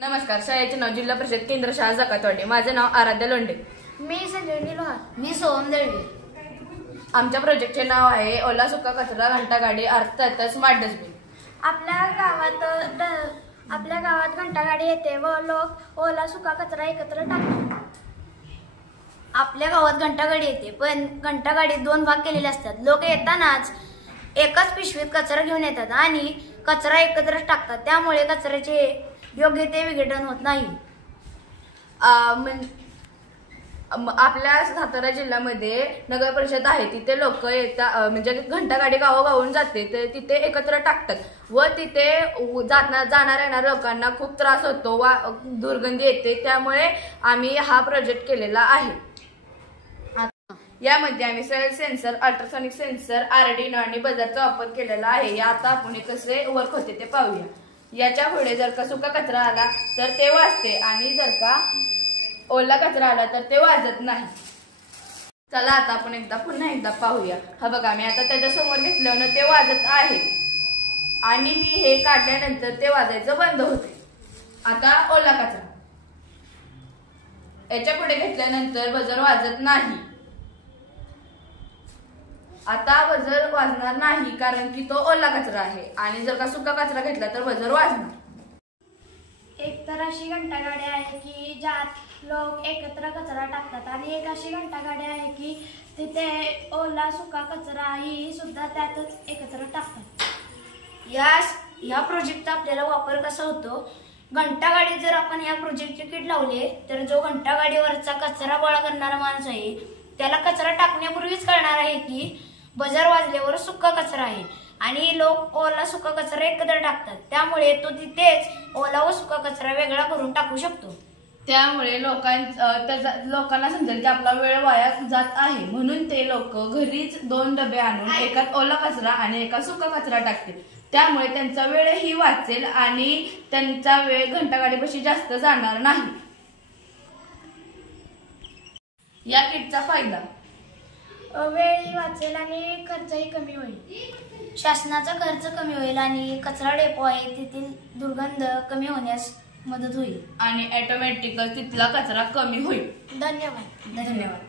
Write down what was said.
नमस्कार. शाळेचे नाव जिल्हा परिषद केंद्र शाळा जकातवाडी. माझे नाव आराध्या लोंढे. मी संजीवनी लोहार. मी सोहम दळवे. आमच्या प्रोजेक्टचे नाव आहे ओला सुका कचरा घंटागाडी अर्थात स्मार्ट डस्टबिन. आपल्या गावात घंटागाडी येते व लोक ओला सुका कचरा एकत्र टाकतात. आपल्या गावात घंटागाडी येते, पण घंटागाडीत 2 भाग केलेले असतात. लोक येतानाच एकाच पिशवीत कचरा घेऊन येतात आणि कचरा एकत्र टाकतात. त्यामुळे कचऱ्याचे योग्य ते विघटन होत नाही. आपल्या सातारा जिल्ह्यामध्ये नगर परिषद आहे, तिथे लोक येतात, म्हणजे घंटागाडी गावोगावून जाते, तर तिथे एकत्र टाकतात व तिथे जाणाऱ्या येणाऱ्या लोकांना खूप त्रास होतो व दुर्गंधी येते. त्यामुळे आम्ही हा प्रोजेक्ट केलेला आहे. यामध्ये आम्ही soil sensor, ultrasonic sensor, Arduino आणि बझरचा वापर केलेला आहे. आता आपण कसे वर्क होते ते पाहूया. याच्या पुढे जर का सुका कचरा आला तर ते वाजते आणि जर का ओला कचरा आला तर ते वाजत नाही. चला आता आपण पुन्हा एकदा पाहूया. हा बघा, मी आता त्याच्या समोर घेतल्यानं ते वाजत आहे आणि मी हे काढल्यानंतर ते वाजायचं बंद होते. आता ओला कचरा याच्या पुढे घेतल्यानंतर बजर वाजत नाही. आता बजर वाजणार नाही कारण की तो ओला कचरा आहे आणि जर का सुका कचरा घेतला तर बजर वाजणार. एक तर अशी घंटागाडी आहे की ज्यात लोक एकत्र कचरा टाकतात आणि एक अशी घंटागाडी आहे की तिथे ओला सुका कचरा ही सुद्धा त्यातच एकत्र टाकतात. या प्रोजेक्टचा आपल्याला वापर कसा होतो? घंटागाडी जर आपण या प्रोजेक्टचे किट लावले तर जो घंटागाडीवरचा कचरा गोळा करणारा माणूस आहे त्याला कचरा टाकण्यापूर्वीच कळणार आहे की बजर वाजल्यावर सुका कचरा आहे आणि लोक ओला सुका कचरा एकत्र टाकतात. त्यामुळे तो तिथेच ओला व सुका कचरा वेगळा करून टाकू शकतो. त्यामुळे लोकांना समजेल की आपला वेळ वाया जात आहे, म्हणून ते लोक घरीच 2 डबे आणून एकात ओला कचरा आणि एका सुका कचरा टाकतील. त्यामुळे त्यांचा वेळही वाचेल आणि त्यांचा वेळ घंटागाडीपाशी जास्त जाणार नाही. या किटचा फायदा: वेळही वाचेल आणि खर्चही कमी होईल. शासनाचा खर्च कमी होईल आणि कचरा डेपो आहे तेथील दुर्गंध कमी होण्यास मदत होईल आणि ऑटोमॅटिक तिथला कचरा कमी होईल. धन्यवाद.